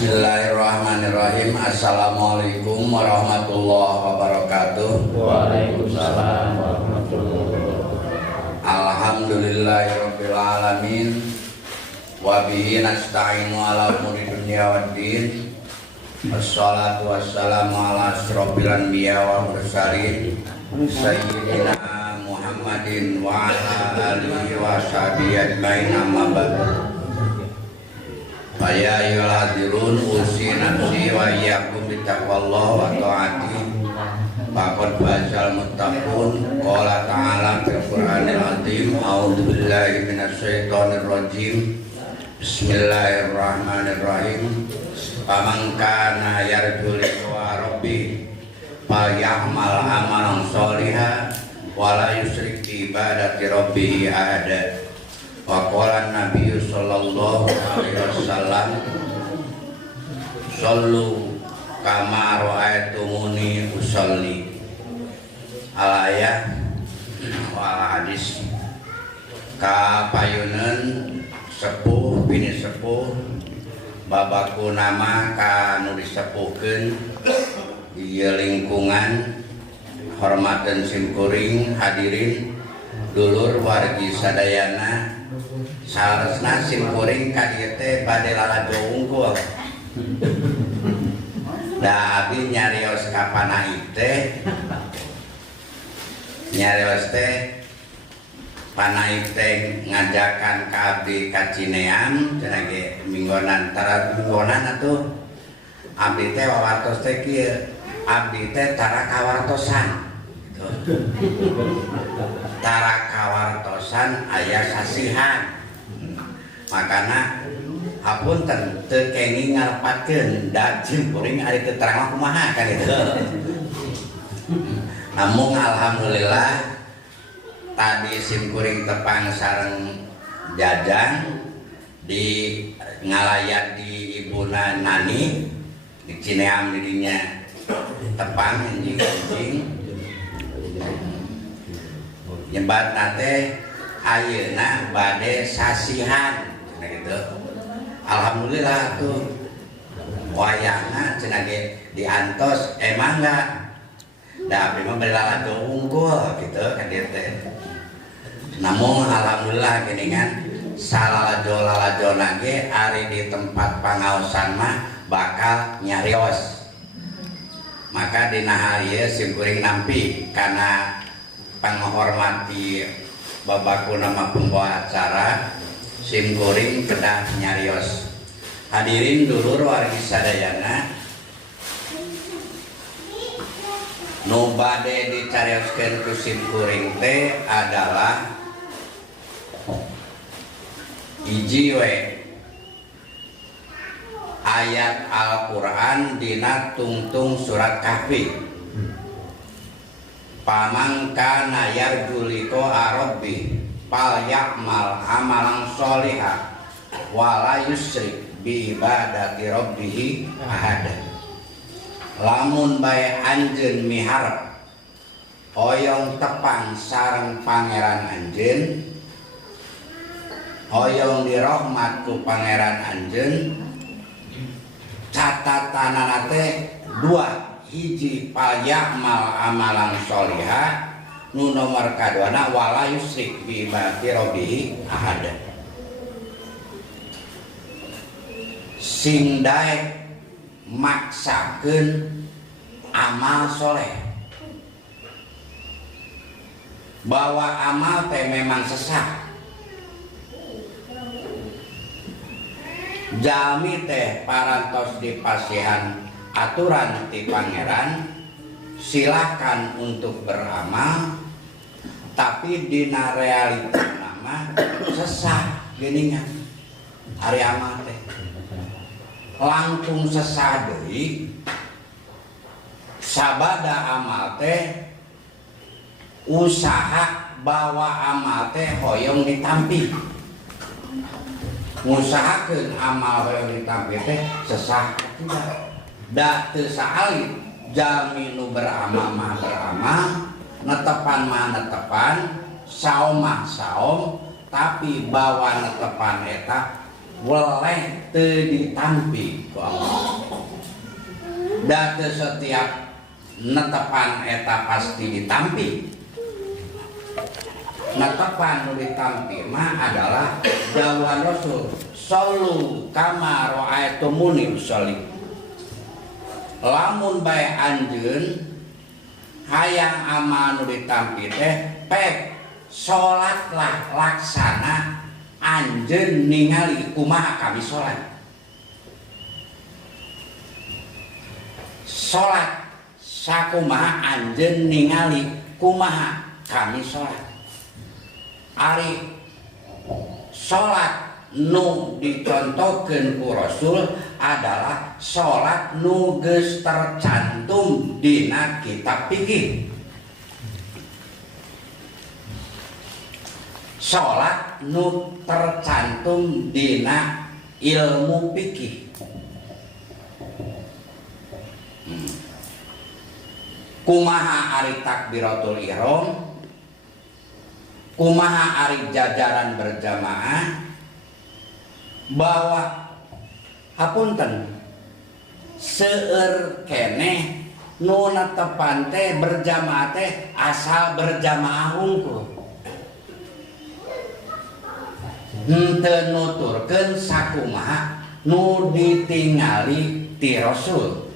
Bismillahirrahmanirrahim. Assalamualaikum warahmatullahi wabarakatuh. Waalaikumsalam warahmatullahi wabarakatuh. Alhamdulillahirabbil alamin. Wa bihi nasta'inu ala umuri dunya waddin. Wassalatu wassalamu ala asyrofil anbiya wa mursalin sayyidina Muhammadin wa ala alihi wa sahbihi ajmain, amma ba'du. Ya ayyuhal hadirun, usi nafsi wa iyyakum bittaqwallahi wa ta'atihi. Faqad fazal muttaqun. Qala ta'ala fil Qur'anil azim. A'udzu billahi minasy syaithanir rajim. Bismillahirrahmanirrahim. Faman kana yarju liqa rabbih falyamal amalan sholihan wa la yusyrik bi ibadati rabbih ahada. Wa qala Nabi sallallahu alaihi wasallam, "Shallu kama ra'aitumuni usolli." Al-ayah wal hadis. Kapayuneun sepuh bini sepuh babaku nama kanu disepuhkeun di lingkungan hormateun simkuring hadirin dulur wargi sadayana. Saresna simkuring ka dieu teh bade lalajo unggul. Da abdi nyarios ka Panaik teh. Nyarios teh Panaik teh ngajakan ka abdi ka Cineam cenah ge minggonan tara minggonan atuh. Abdi teh wawartos teh kieu. Abdi teh tara kawartosan. Gitu. Tara kawartosan aya sasihan. Makana hapunten teu kenging ngarepatkeun da simkuring ari teu terang kumaha kan itu. Namun alhamdulillah tadi simkuring tepang sareng Jajang di ngalayat di ibuna Nani di Cineam didinya tepang anjing-anjing nyebat nate ayeuna bade sasihan gitu. Alhamdulillah tuh wayangna cenah ge diantos emang enggak da abdi mah belalajo unggul gitu ka dieu teh. Namun alhamdulillah geningan salalajo-lalajona ge ari di tempat pangaosan mah bakal nyarios. Maka dina ieu simkuring nampi kana panghormati babaku nama pembawa acara simkuring kedah nyarios. Hadirin dulur wargi sadayana, nu bade dicarioskeun ku simkuring teh adalah hiji we ayat Al-Qur'an dina tungtung surat Kahfi. Paman kana yarju liqa rabbih falyamal amalan sholihan wa la yusyrik bi ibadati rabbih ahada. Lamun bae anjeun miharep hoyong tepang sareng pangeran anjeun, hoyong dirahmat ku pangeran anjeun, catatanana teh dua. Hiji falyamal amalan sholiha, nu nomor kaduana wala yusyrik bi ibadati rabbih ahada. Sing daek maksakeun amal soleh, bahwa amal teh memang sesat. Jalmi teh parantos dipasihan aturan ti pangeran, silakan untuk beramal, tapi dina realita nama sesat geningan ari amal teh langkung sesat deui. Sabada amal teh usaha bawa amal teh hoyong ditampi, ngusahakeun amal hoyong ditampi teh sesat tidak. Da teu saali jalmi nu beramal mah beramal, netepan mah netepan, saom mah saom, tapi bawa netepan eta weleh teu ditampi ku Allah. Da teu setiap netepan eta pasti ditampi. Netepan nu ditampi mah adalah dawuhan Rasul, sallu kama ra'aitumuni usolli. Lamun bae anjeun hayang amal nu ditampi teh pek salatlah laksana anjeun ningali kumaha kami salat. Salat sakumaha anjeun ningali kumaha kami salat. Ari salat nu dicontohkeun ku Rasul adalah salat nu geus tercantum dina kitab fikih. Salat nu tercantum dina ilmu fikih. Kumaha ari takbiratul ihram, kumaha ari jajaran berjamaah, bahwa hapunten seueur keneh nu netepan teh berjamaah teh asal berjamaah hungkul. Henteu nuturkeun sakumaha nu ditingali ti Rasul.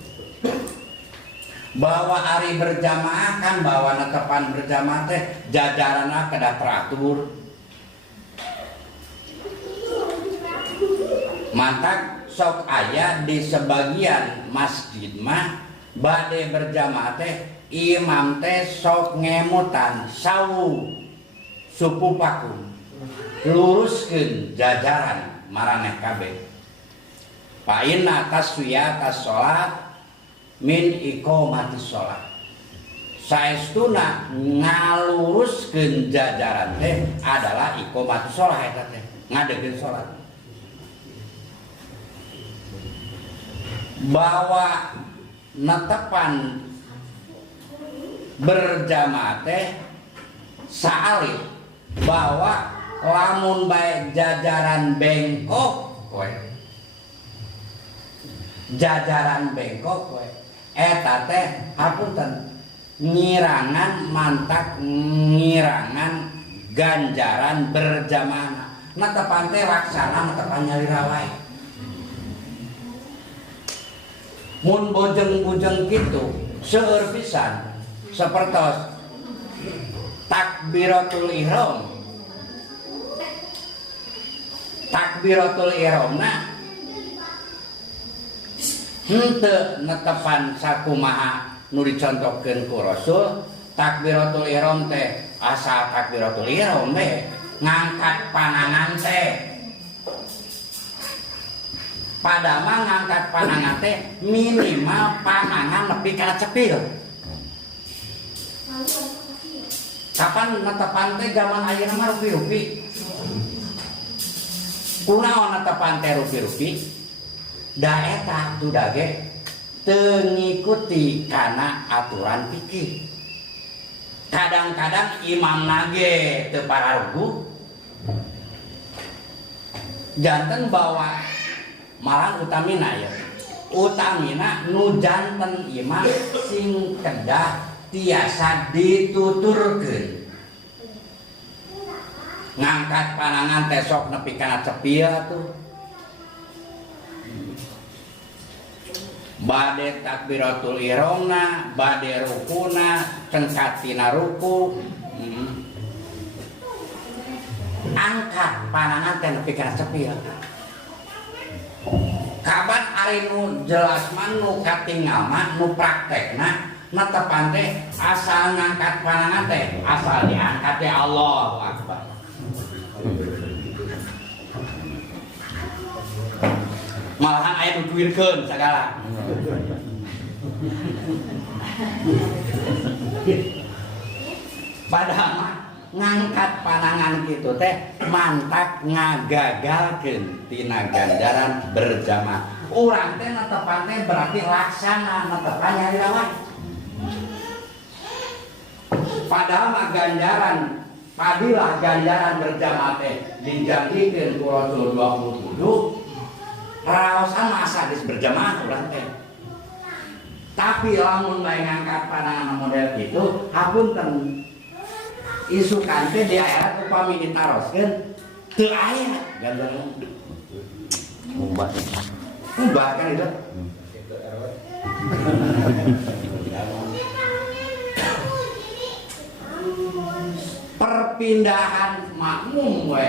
Bahwa ari berjamaah kan bahwa netepan berjamaah teh jajaranna kedah teratur. Mantak sok aya di sebagian masjid mah bade berjamaah teh imam teh sok ngemutan sawu supupakum luruskeun jajaran maraneh kabeh. Fa inna taswiyatas salat min iqamati salat. Saestuna ngaluruskeun jajaran teh adalah iqamati salat eta teh ngadegeun salat. Bahwa netepan berjamaah teh saalih bahwa lamun bae jajaran bengkok kowe jajaran bengkok kowe eta teh hapunten ngirangan mantak ngirangan ganjaran berjamaah. Netepan teh laksana netepan nyalira wae. Mun bojeng-bojeng kitu seueur pisan sapertos takbiratul ihram. Takbiratul ihramna henteu netepan sakumaha nu dicontohkeun ku Rasul. Takbiratul ihram teh asal takbiratul ihram teh ngangkat panangan teh. Padahal ngangkat panangan teh minimal panangan nepi ka cepil. Kapan netepan teh zaman ayeuna mah rupi-rupi. Kunaon netepan teh rupi-rupi? Da eta tuh dage teu ngikuti kana aturan fikih. Kadang-kadang imam nage teu pararugu. Janten bawa malah utamina ya. Utamina nu janten imam sing kedah tiasa dituturkeun. Ngangkat panangan teh sok nepi kana cepil atuh. Bade takbiratul ihramna, bade rukuna, cengkatina ruku. Angkat panangan teh nepi kana cepil. Kapan ari nu jelas mah nu katingal mah nu praktekna netepan teh asal ngangkat panangan teh asal diangkat teh Allahu Akbar. Malahan aya nu duirkeun sagala. Padahal mah ngangkat panangan gitu teh mantak ngagagalkeun tina ganjaran berjamaah. Urang teh netepan teh berarti laksana netepan nyarira wae. Padahal mah ganjaran padilah ganjaran berjamaah teh dijanjikeun ku Rasul 27 raosan masa geus berjamaah urang teh. Tapi lamun bae ngangkat pandangan model kitu, hapunten isukan teh di akhirat upami ditaroskeun teu aya ganjaran. Mbah kan itu. Perpindahan makmum we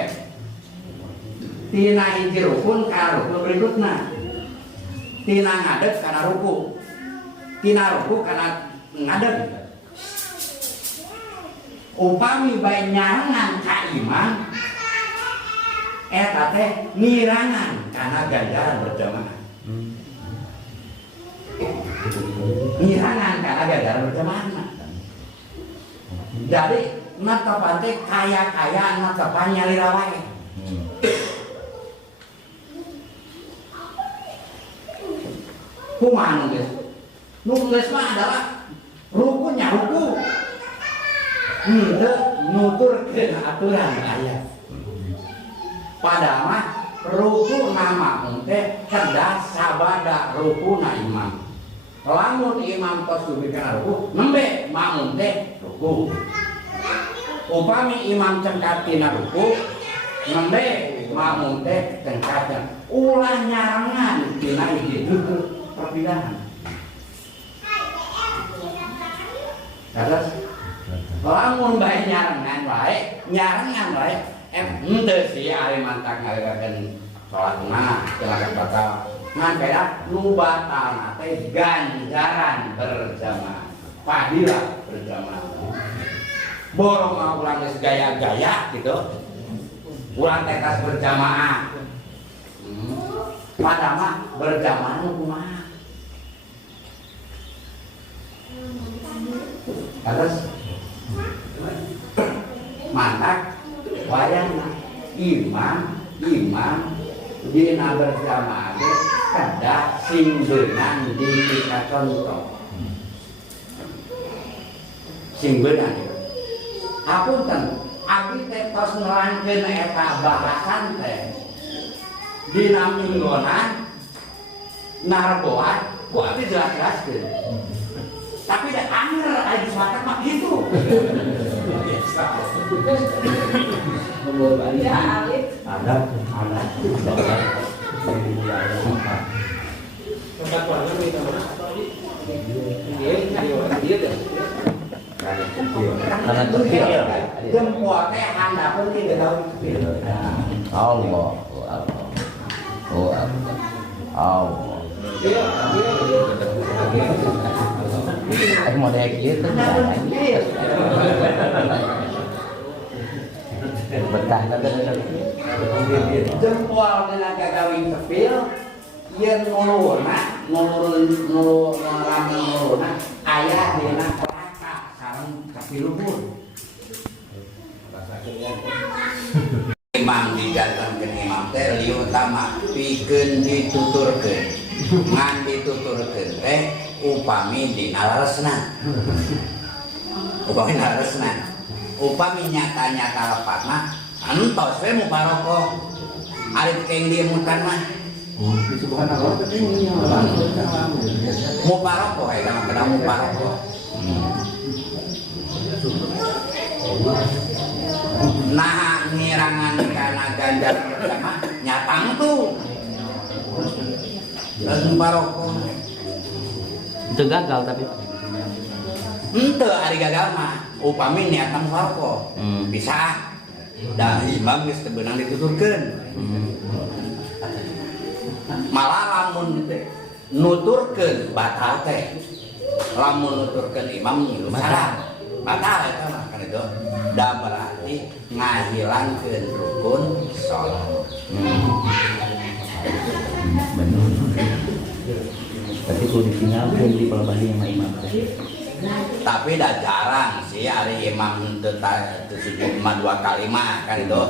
tina hiji rukun ka rukun berikutna, tina ngadeg kana ruku, tina ruku kana ngadeg. Upami bae nyarangan ka imam eta teh nirangan kana ganjaran berjamaah. Nirangan kana ganjaran berjamaah. Jadi natapan teh kaya-kaya natapan nyalira wae. Kumaha nu geus? Nu geus mah adalah rukunnya ruku. Henteu nuturkeun aturan aya. Padahal mah ruku nama teh kedah sabada rukuna imam. Lamun imam tos dugi kana ruku, nembe makmum teh ruku. Upami imam cengkat tina ruku, nembe makmum teh cengkatna. Ulah nyarangan tina hiji perpindahan. Terus lamun bae nyarangan wae, henteu sih ari mantak ngagakeun salat mah celaka batal. Ngan kaya nu batal teh ganjaran berjamaah, fadilah berjamaah. Borong mah ulang geus gaya-gaya gitu. Ulang teh tas berjamaah. Padahal mah berjamaah nu kumaha? Terus mantak wayangna imam dina berjamaah ge kada sing beunang di tingkat contoh. Sing beunang hapunten abdi teh tos nerangkeun eta bahasan teh dina minggonan narboan ku abdi jelas-jelaskeun. Tapi da anger aya suaka mah kitu. Ya alit. Ada. Tempat warna minta mana atau ini? Dia deh. Karena kecil. Jempol teh handapun ki teu tahu kecil. Allah. Allah. Aku mau naik gitu. Betah jempol dengan gagawing tepil yen nulurna aya dina kelaka sareng kaki luhur. Imam didatangkeun imam teh lieu utama pikeun dituturkeun. Ngan dituturkeun teh upami dina laresna. Upami nyata-nyata lepatna entos we mubarokoh. Ari keng dieu mutan mah. Subhanallah. Mubarokoh eta mah kada mubarokoh. Nah ngirangan kana ganjar pertama nyatang tuh. Mubarokoh. Itu gagal tapi henteu ari gagal mah upami niatan mubarokoh. Bisa. Da imam geus teu beunang dituturkeun. Malah lamun nuturkeun batal teh. Lamun nuturkeun imam ngilu salah. Batal eta mah kan itu. Da berarti ngahilangkeun rukun salat. benar. Tapi kalau ditinggalkan di pelabadi sama imam teh. Tapi dah jarang sih hari imam tersebut cuma 2 kali mah kan itu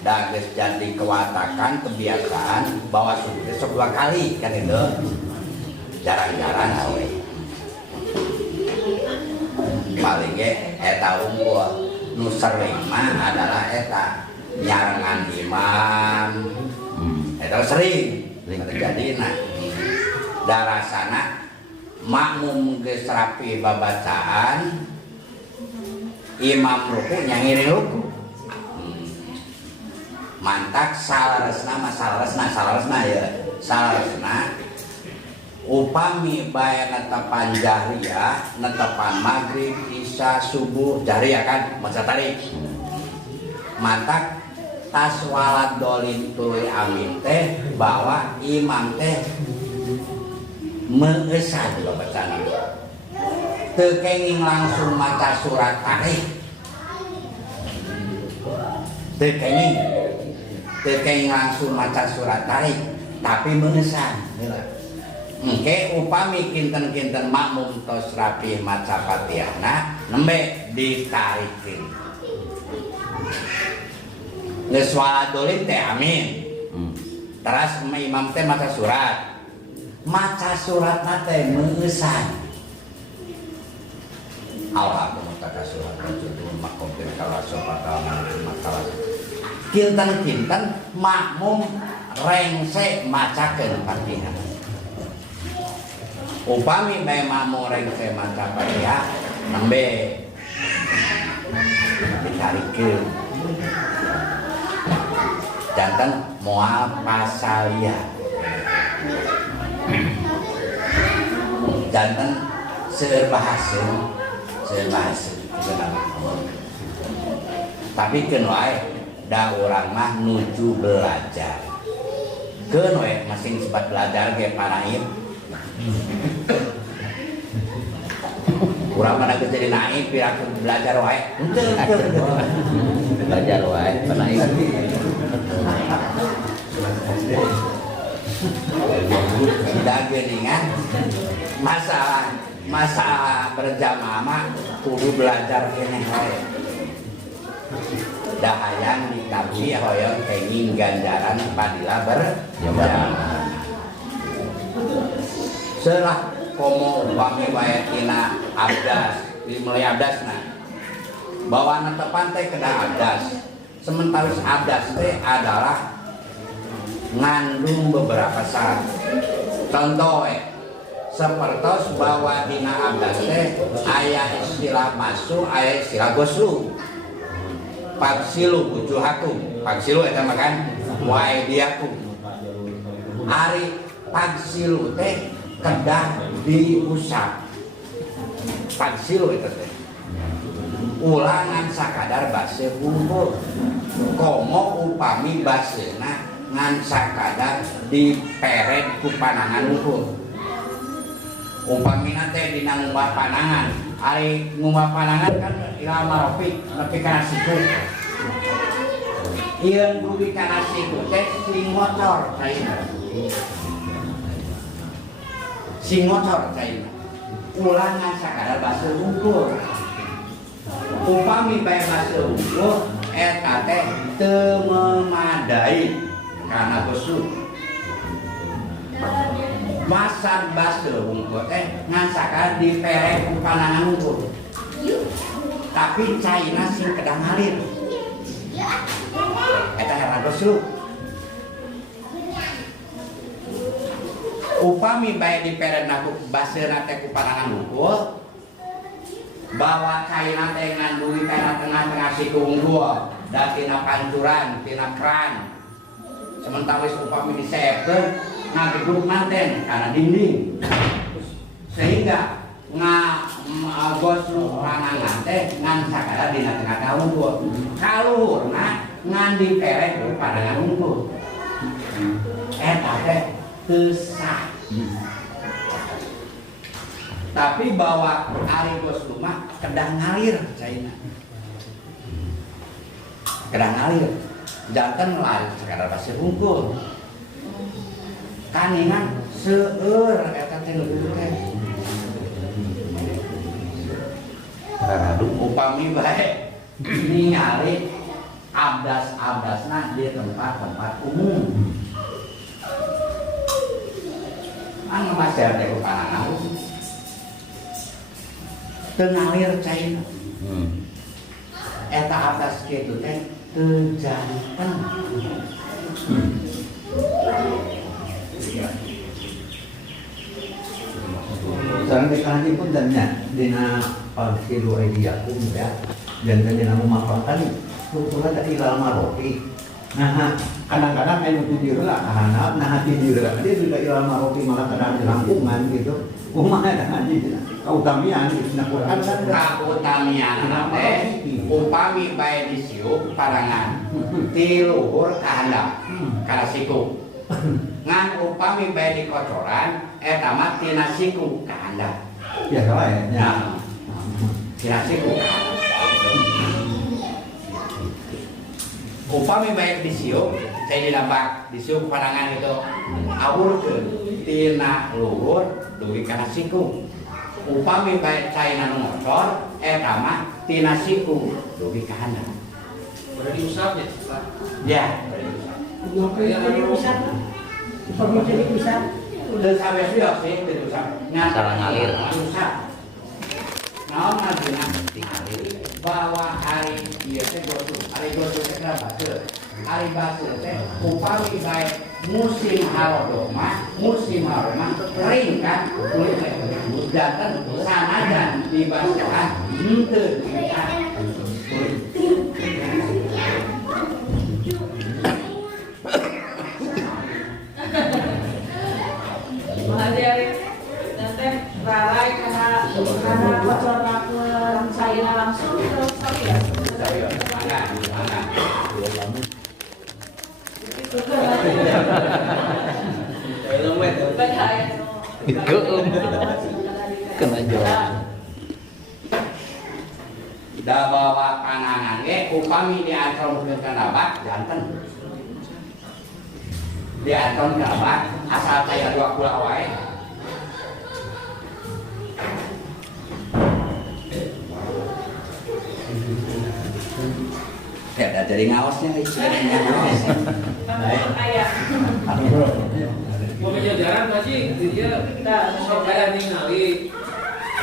dah jadi kewatakan kebiasaan bawa sujud 2 kali kan itu jarang-jarang awe paling ge eta unggul nu sering mah adalah eta nyarangan imam eta sering terjadi nah darasana makmum geus rapi babacaan imam ruku nyangiri ruku mantak salaresna ya salaresna upami bae netepan jahriyah netepan maghrib isya subuh jahriyah kan maca tarik mantak tas walad dolin tuluy amin teh bahwa imam teh mengesan bacaan teu kenging langsung maca surat tarik teu kenging langsung maca surat tarik tapi mengesan engke upami kinten-kinten makmum tos rapih maca Fatihahna nembe ditarikeun geus walad dolin teh amin terus imam teh maca suratna teh mengesan Alhamdulillah maca surat judul makompir kala sopatal makalah kinten-kinten makmum rengse macakeun Fatihah upami bae makmum rengse maca Fatihah nembe ditarikeun janten moal pasaliyah janten seueur bahasa tapi keun wae da urang mah nuju belajar keun we masing sebat belajar ge panaib urang mana geus jadi naib piraku belajar wae henteu belajar wae panaib tidak geningan masalah berjamaah mah kudu belajar keneh wae da hayang dikabdi hoyong kenging ganjaran padila berjamaah selah komo upami wae tina abdas mulai abdasna bahwa netepan teh kedah abdas sementara abdas teh adalah ngandung beberapa syarat contoh sepertos bahwa dina abdas teh aya istilah masuk aya istilah goslu paksilu wujuhakum paksilu eta mah kan wa aidiakum ari paksilu teh kedah diusap paksilu eta teh ulangan sakadar base hungkul komo upami basena ngan sakadar diperet ku panangan hungkul upamina teh dina ngumbah panangan ari ngumbah panangan kan ilama rapi nepi kana siku ieun dugi kana siku teh sing motor caina ulangan sakadar base hungkul upami bae base hungkul eta teh teu memadai kana goslu masak base hungkul teh ngan sakadar dipere ku panangan hungkul tapi caina sing kedah ngalir eta herna goslu upami bae diperena ku basena teh ku panangan hungkul bahwa caina teh ngandungi kana tengah-tengah siku hungkul da tina pancuran tina keran sementara wis upami diseepkeun ngagedug manten kana dinding sehingga goslu panangan teh ngan sakadar dina tengah-tengah hungkul kaluhurna ngan dipere ku panangan hungkul eta teh teu sah tapi bahwa ari goslu mah kedah ngalir caina kedah ngalir janten lain sakadar base hungkul kaningan seueur eta teh leuwih teh upami bae ningali abdas-abdasna di tempat-tempat umum anu masih teh panangan teu ngalir caina eta abdas kitu teh teu janten Sarang dikaji pun dannya dina pagkilu idea pun ya. Dan dina memafakan tutulan da ilal marofi. Nah, kadang-kadang anu tidur lah karena nah tidur lah dia juga ilal marofi malah kadang langkungan gitu. Kumaha da haji kautamian di Quran kan kautamian teh upami bae disiup parangan ti luhur ka handap kana siku ngan upami bae di kocoran eta mah tina siku ka handap ya wae nya tina siku ka handap upami bae disiup teh dina bak disiup parangan itu awurkeun tina luhur dugi kana siku upami bae caina nu ngocor eta mah tina siku dugi ka handap. Udah diusap ya? Ya. Jadi usap. Upami jadi usap. Udah sampai siap sih itu usap. Salah ngalir. Usap. Naon ngadina bahwa hari ieu teh gotu. Hari gotu teh batur. Hari batur teh upami bae musim harodok mah kering kan kulit jantan sanajan di basahan henteu kita Mengajari nanti lalai karena kocorakeun saya langsung ke saya. mana Kena jawab. da bawa kanangan ge upami diancamkeun kana bak janten diancam kana bak asal aya 20 wae ada jadi ngaosnya ngaos Ayah. Mau jajaran Haji, dia sok kayak ningali.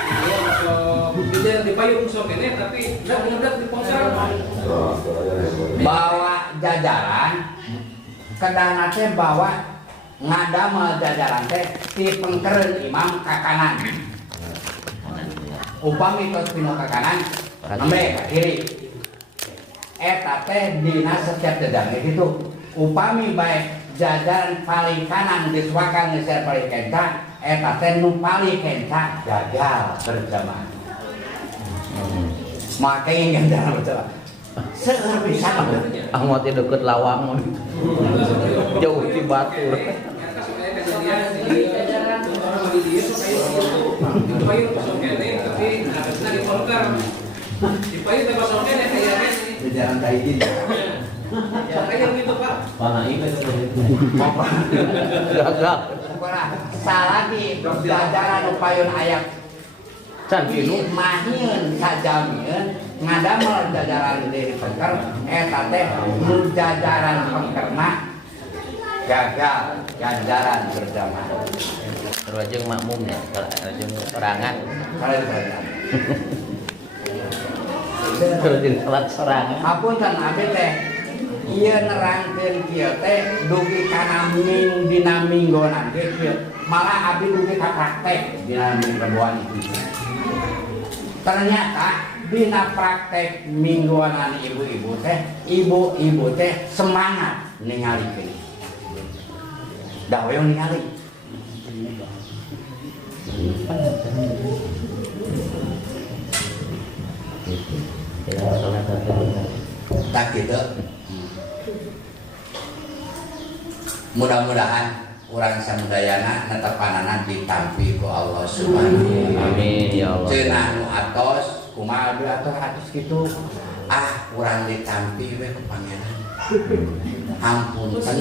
Dia masuk dia di payung sok ini tapi enggak benar-benar di ponsel. bawa jajaran kedana teh bawa ngadamel jajaran teh ti pengkereun imam ka kanan upami tos pino ka kanan nembe ka kiri eta teh dina setiap dedang gitu upami bae jajaran paling kanan disuakan geus paling kenca eta teh nu paling kenca jajal berjamaah makanya ganjaran berjamaah seueur pisan Ahmad teh deket lawang jauh di batur. Mereka supaya kejadian di orang lagi dia sok kayak gitu. Di payung sok ini tapi harusnya di polker. Di payung teh sok ini kayak ini. jajaran kaidin. Ya kayak gitu Pak. Mana ini gagal. Pokoknya salagi jajaran upayun ayat Can kinu mahieun sajamieun ngadamel jajaran di pengker eta teh nu jajaran pengkerna gagal ganjaran berjamaah terus aja makmum ya, aja serangan. Terus salat serangan. Hapunten abdi teh ieu nerangkeun kieu teh dugi kana dina minggonan ge kieu malah abdi dugi ka praktek dina minggoan itu. Ternyata dina praktek mingguanan ibu-ibu teh semangat ningalikeun. Da hoyong ningali. Tak gitu. Mudah-mudahan urang samudayana netepanana ditampi ku Allah Subhanahu wa taala. Amin ya Allah. Cenah nu atos kumaha atos kitu. Urang ditampi we ku pangeran. Ampunten.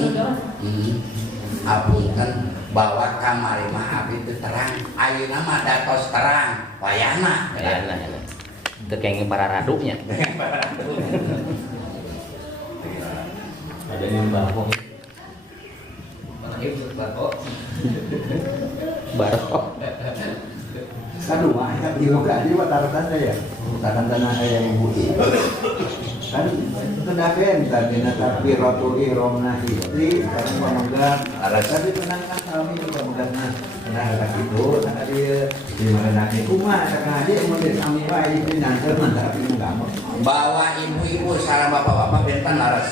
Apunten bahwa kamari mah abdi teu terang. Ayeuna mah datos terang, wayahna. Ya lah. Teu kenging para raduknya. Ada yang bako. Barok. Aduh, di lokasi mah taruh tanda ya. Taruh tanah yang ibu. Kan kendaken tadi tapi rotul ihramna hiti karena pemegang tapi penangkan kami juga pemegang kendakan itu karena dia di mana kumaha karena dia mungkin kami baik ini nanti tapi enggak mau bawa ibu-ibu sareng bapak-bapak benten laras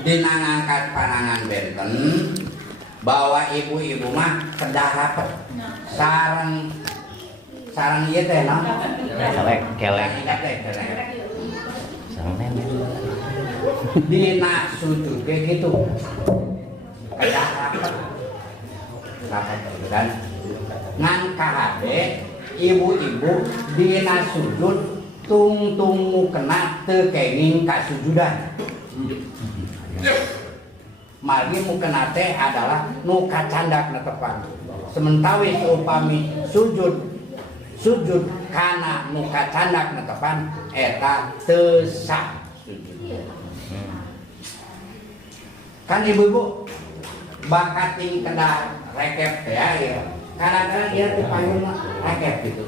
dina ngangkat panangan benten bawa ibu-ibu mah kedah rapet sareng ieu teh naon kelek dina sujud kayak gitu kedah rapet gitu kan ngan kahade ibu-ibu dina sujud tung kena teu kenging kasujudan mari mukena teh adalah nu kacandak netepan sementawis upami sujud kana nu kacandak netepan eta teu sah sujud kan ibu-ibu bakating kedah rekep teh ya kadang-kadang dia teh payung rekep gitu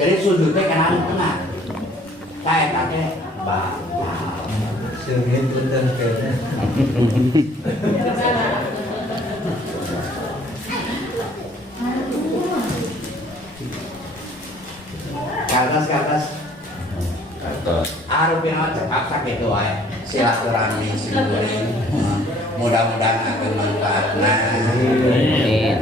jadi sujudnya kanan tengah saya tadi sengit punten kene kartas arupin cepat sakit wae silaturahmi siluring mudah-mudahan akan manfaatna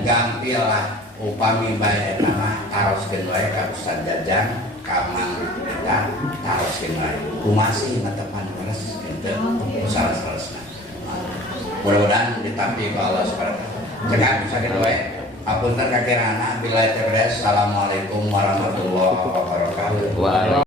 gampil lah upami bae eta mah taroskeun wae ka Ustaz Jajang ka Mang Jajang taroskeun wae kumasi netepan leres enten salah-salasna mudah-mudahan ditampi ku Allah subhanahu wa taala cekak sakit wae apunten kakirana bila tebres assalamualaikum warahmatullahi wabarakatuh.